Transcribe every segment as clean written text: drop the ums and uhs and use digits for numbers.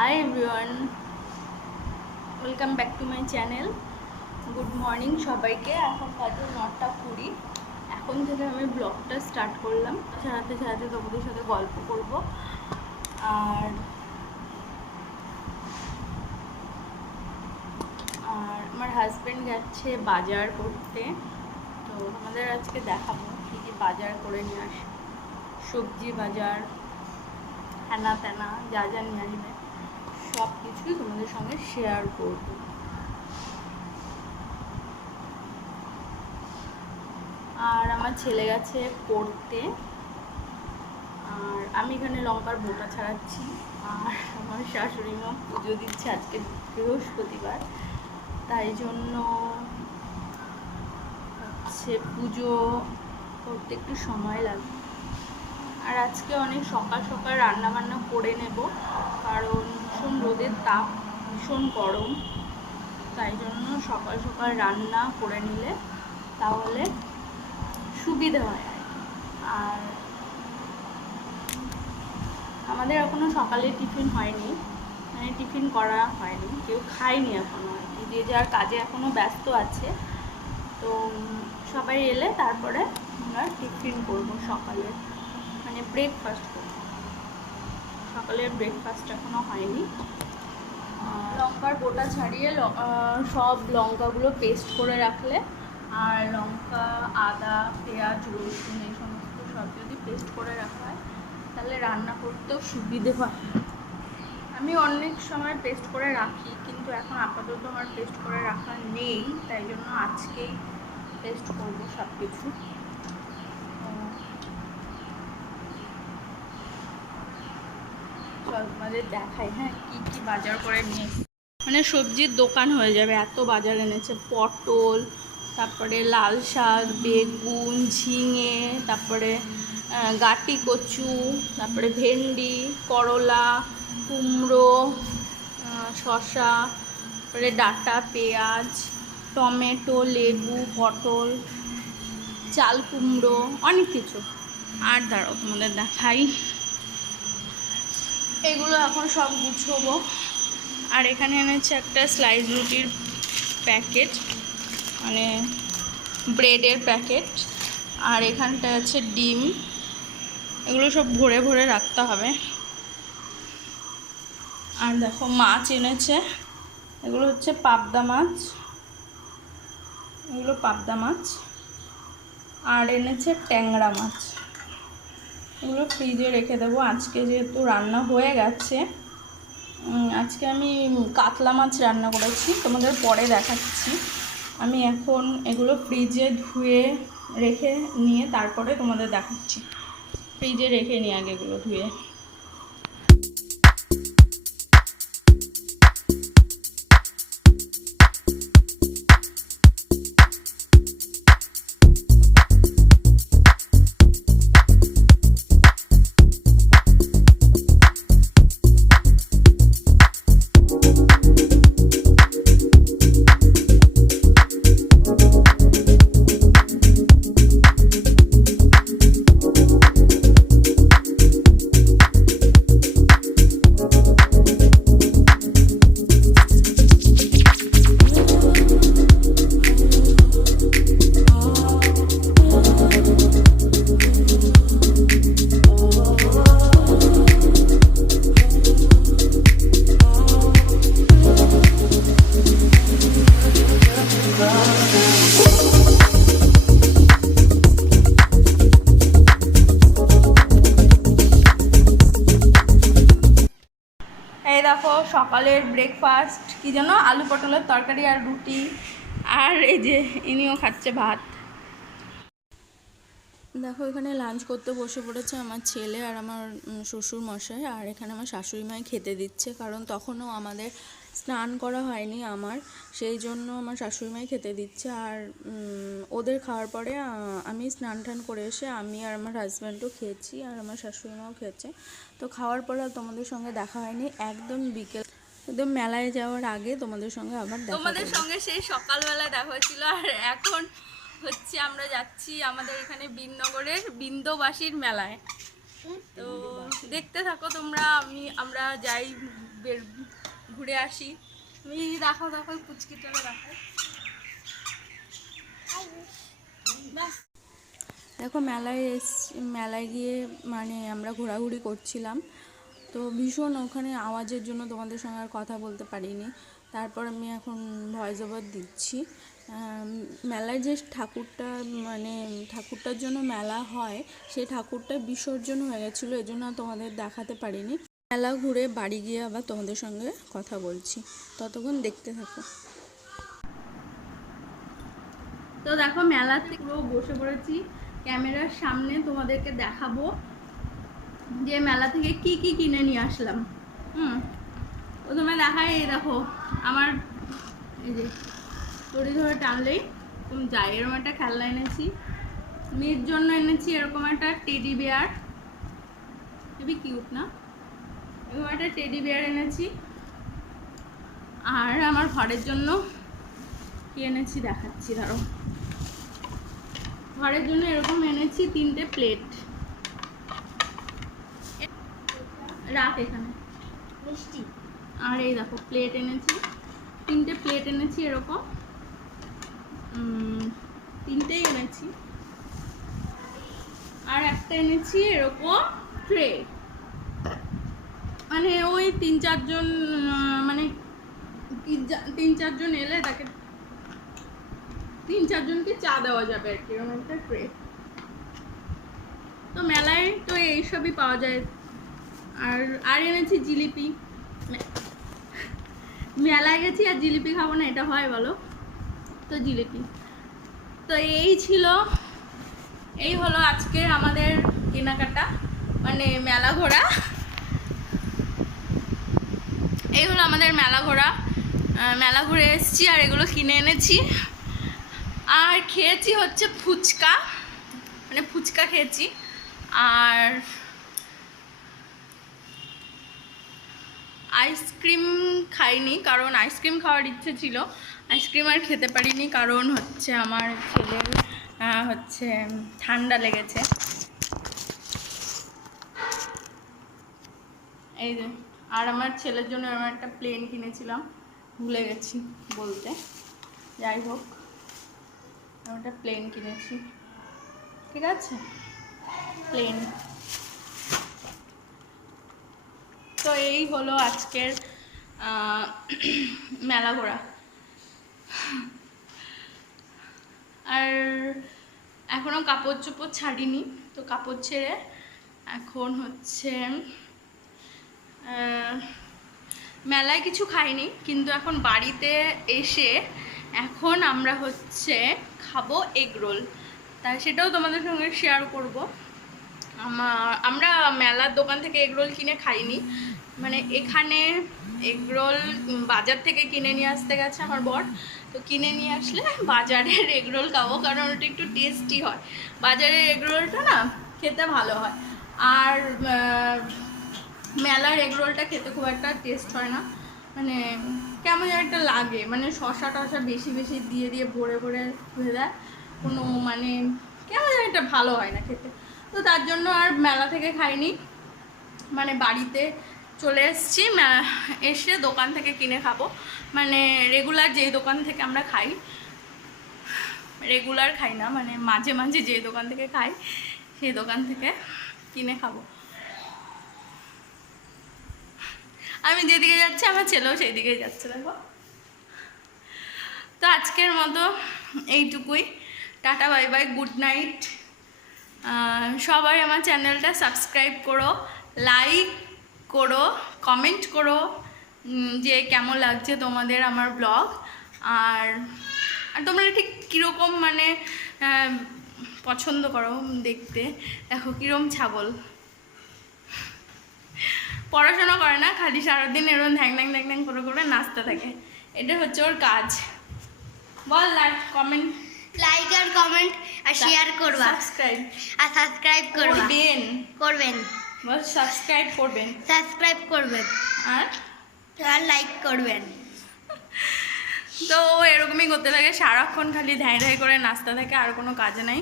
Hi everyone, welcome back to my channel. Good morning সবাইকে। এখন বাজে 9:20। এখন থেকে আমি ব্লগটা স্টার্ট করলাম। সারাতে সারাতে তোমাদের সাথে গল্প করব। আর আমার হাজব্যান্ড যাচ্ছে বাজার করতে, তো আমাদের আজকে দেখাবো কী কী বাজার করে নিয়ে আসে। সবজি বাজার, হ্যানা ত্যানা যা যা নিয়ে আসবে সব কিছুই তোমাদের সঙ্গে শেয়ার করব। আর আমার ছেলে গেছে পড়তে, আর আমি এখানে লঙ্কার বোটা ছাড়াচ্ছি। আর আমার শাশুড়ি মা পুজো দিচ্ছে, আজকে বৃহস্পতিবার, তাই জন্য হচ্ছে পুজো করতে একটু সময় লাগবে। আর আজকে অনেক সকাল সকাল রান্না বান্না করে নেব, কারণ ভীষণ রোদের তাপ, ভীষণ গরম, তাই জন্য সকাল সকাল রান্না করে নিলে তাহলে সুবিধা হয়। আর আমাদের এখনও সকালে টিফিন হয়নি, মানে টিফিন করা হয়নি, কেউ খায়নি এখনও আর কি, যে যার কাজে এখনও ব্যস্ত আছে। তো সবাই এলে তারপরে আমরা টিফিন করবো, সকালে মানে ব্রেকফাস্ট করব। সকালের ব্রেকফাস্ট এখনও হয়নি। লঙ্কার বোটা ছাড়িয়ে সব লঙ্কাগুলো পেস্ট করে রাখলে, আর লঙ্কা, আদা, পেঁয়াজ, রসুন এই সমস্ত সব যদি পেস্ট করে রাখা হয় তাহলে রান্না করতেও সুবিধে হয়। আমি অনেক সময় পেস্ট করে রাখি, কিন্তু এখন আপাতত আমার পেস্ট করে রাখা নেই, তাই জন্য আজকেই পেস্ট করবো সব কিছু। চল তোমাদের দেখাই হ্যাঁ কী কী বাজার করে নিয়ে এসেছি। মানে সবজির দোকান হয়ে যাবে, এত বাজার এনেছে। পটল, তারপরে লাল শাক, বেগুন, ঝিঙে, তারপরে গাটি কচু, তারপরে ভেন্ডি, করলা, কুমড়ো, শসা, তারপরে ডাঁটা, পেঁয়াজ, টমেটো, লেবু, পটল, চাল কুমড়ো, অনেক কিছু। আর দাঁড়াও তোমাদের দেখাই, এগুলো এখন সব গুছবো। আর এখানে এনেছে একটা স্লাইস রুটির প্যাকেট, মানে ব্রেডের প্যাকেট, আর এখানটা আছে ডিম। এগুলো সব ভরে ভরে রাখতে হবে। আর দেখো মাছ এনেছে, এগুলো হচ্ছে পাবদা মাছ, এগুলো পাবদা মাছ। আর এনেছে ট্যাংরা মাছ, এগুলো ফ্রিজে রেখে দেবো। আজকে যেহেতু রান্না হয়ে গেছে, আজকে আমি কাতলা মাছ রান্না করেছি, তোমাদের পরে দেখাচ্ছি। আমি এখন এগুলো ফ্রিজে ধুয়ে রেখে নিয়ে তারপরে তোমাদের দেখাচ্ছি। ফ্রিজে রেখে নিয়ে আগে এগুলো ধুয়ে। দেখো সকালের ব্রেকফাস্ট কি যেন, আলু পটলের তরকারি আর রুটি। আর এই যে ইনিও খাচ্ছে ভাত। দেখো এখানে লাঞ্চ করতে বসে পড়েছে আমার ছেলে আর আমার শ্বশুর মশাই, আর এখানে আমার শাশুড়ি মাই খেতে দিচ্ছে, কারণ তখনও আমাদের স্নান করা হয়নি আমার, সেই জন্য আমার শাশুড়ি মাই খেতে দিচ্ছে। আর ওদের খাওয়ার পরে আমি স্নান টান করে এসে আমি আর আমার হাজব্যান্ডও খেয়েছি, আর আমার শাশুড়ি মাও খেয়েছে। তো খাওয়ার পরে আর তোমাদের সঙ্গে দেখা হয়নি, একদম বিকেল, একদম মেলায় যাওয়ার আগে তোমাদের সঙ্গে আবার দেখা, তোমাদের সঙ্গে সেই সকালবেলা দেখা হয়েছিল। আর এখন হচ্ছে আমরা যাচ্ছি আমাদের এখানে বিননগরের বিন্দবাসীর মেলায়। তো দেখতে থাকো তোমরা, আমরা যাই বের ঘুরে আসি। তুমি দেখাও দেখো পুচকিটাকে দেখো। দেখো মেলায় গিয়ে মানে আমরা ঘোরাঘুরি করছিলাম, তো ভীষণ ওখানে আওয়াজের জন্য তোমাদের সঙ্গে আর কথা বলতে পারিনি। তারপর আমি এখন ভয়েস ওভার দিচ্ছি। মেলায় যে ঠাকুরটা মানে ঠাকুরটার জন্য মেলা হয়, সেই ঠাকুরটা বিসর্জন হয়ে গেছিলো, এই জন্য তোমাদের দেখাতে পারিনি। মেলা ঘুরে বাড়ি গিয়ে আবার তোমাদের সঙ্গে কথা বলছি, ততক্ষণ দেখতে থাকো। তো দেখো মেলাতে পুরো বসে পড়েছি ক্যামেরার সামনে, তোমাদেরকে দেখাবো যে মেলা থেকে কি কি কিনে নিয়ে আসলাম। প্রথমে দেখাই, এই দেখো আমার এই যে তড়ি ধরে টানলেই তুমি যাই, এরকম একটা খেলনা এনেছি। মেয়ের জন্য এনেছি এরকম একটা টেডি বিয়ার, খুবই কিউট না? এরকম একটা টেডি বিয়ার এনেছি। আর আমার ঘরের জন্য কি এনেছি দেখাচ্ছি, ধরো। ঘরের জন্য এরকম এনেছি 3টে প্লেট, রাখ এখানে মিষ্টি। আর এই দেখো প্লেট এনেছি, 3টে প্লেট এনেছি এরকম, 3টেই এনেছি। আর একটা এনেছি এরকম ট্রে, মানে ওই 3-4 জন মানে 3-4 জন এলে তাকে 3-4 জনকে চা দেওয়া যাবে আর কি, এরকম একটা ট্রে। তো মেলায় তো এইসবই পাওয়া যায়। আর এনেছি জিলিপি, মেলায় গেছি আর জিলিপি খাবো না, এটা হয় বলো? তো জিলিপি। তো এই হলো আজকে আমাদের কেনাকাটা, মানে মেলা ঘোরা। এই হলো আমাদের মেলা ঘোরা, মেলা ঘুরে এসেছি আর এগুলো কিনে এনেছি। আর খেয়েছি হচ্ছে ফুচকা, মানে ফুচকা খেয়েছি। আর আইসক্রিম খাইনি, কারণ আইসক্রিম খাওয়ার ইচ্ছে ছিল, আইসক্রিম আর খেতে পারিনি, কারণ হচ্ছে আমার ছেলের হচ্ছে ঠান্ডা লেগেছে। এই যে, আর আমার ছেলের জন্য আমার একটা প্লেন কিনেছিলাম, ভুলে গেছি বলতে। যাই হোক, আমি একটা প্লেন কিনেছি, ঠিক আছে, প্লেন। তো এই হলো আজকের মেলা ঘোরা। আর এখনও কাপড় চোপড় ছাড়িনি, তো কাপড় ছেড়ে এখন হচ্ছে মেলায় কিছু খাইনি, কিন্তু এখন বাড়িতে এসে এখন আমরা হচ্ছে খাবো এগ রোল, তাই সেটাও তোমাদের সঙ্গে শেয়ার করব। আমরা মেলার দোকান থেকে এগ রোল কিনে খাইনি, মানে এখানে এগ রোল বাজার থেকে কিনে নিয়ে আসতে গেছে আমার বর, তো কিনে নিয়ে আসলে বাজারের এগ রোল খাবো, কারণ ওটা একটু টেস্টি হয়। বাজারের এগ রোলটা না খেতে ভালো হয়, আর মেলার এগ রোলটা খেতে খুব একটা টেস্ট হয় না, মানে কেমন একটা লাগে, মানে শসা টসা বেশি বেশি দিয়ে দিয়ে ভরে ভরে হয়ে দেয়, কোনো মানে কেমন একটা ভালো হয় না খেতে। তো তার জন্য আর মেলা থেকে খাইনি, মানে বাড়িতে চলে এসেছি, এসে দোকান থেকে কিনে খাবো, মানে রেগুলার যেই দোকান থেকে আমরা খাই, রেগুলার খাই না, মানে মাঝে মাঝে যে দোকান থেকে খাই সেই দোকান থেকে কিনে খাবো। আমি যেদিকে যাচ্ছি আমার ছেলেও সেই দিকেই যাচ্ছে, দেখো। তো আজকের মতো এইটুকুই, tata bye bye, good night. সবাই আমার চ্যানেলটা সাবস্ক্রাইব করো, লাইক করো, কমেন্ট করো যে কেমন লাগছে তোমাদের আমার ব্লগ, আর তোমরা ঠিক কীরকম মানে পছন্দ করো দেখতে। দেখো কীরকম ছাগল, পড়াশোনা করে না, খালি সারাদিন এরকম ধ্যাং ধ্যাং ধ্যাং ধ্যাং করে করে নাচতে থাকে, এটা হচ্ছে ওর কাজ। বল লাইক কমেন্ট, লাইক আর কমেন্ট আর শেয়ার করবা, সাবস্ক্রাইব করবেন বল সাবস্ক্রাইব করবেন আর লাইক করবেন। তো এরকমই করতে থাকে, সারাক্ষণ খালি ধ্যাই ধ্যাই করে নাচতে থাকে, আর কোনো কাজ নাই।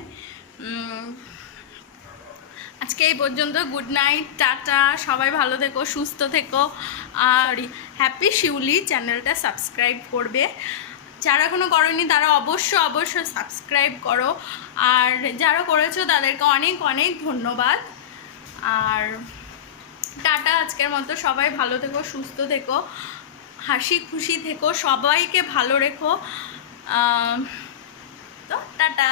আজকে এই পর্যন্ত। গুড নাইট, টাটা, সবাই ভালো থেকো, সুস্থ থেকো। আর হ্যাপি শিউলি চ্যানেলটা সাবস্ক্রাইব করবে, যারা এখনও করোনি তারা অবশ্যই সাবস্ক্রাইব করো, আর যারা করেছো তাদেরকে অনেক অনেক ধন্যবাদ। আর টাটা, আজকের মতো সবাই ভালো থেকো, সুস্থ থেকো, হাসি খুশি থেকো, সবাইকে ভালো রেখো। তো টাটা।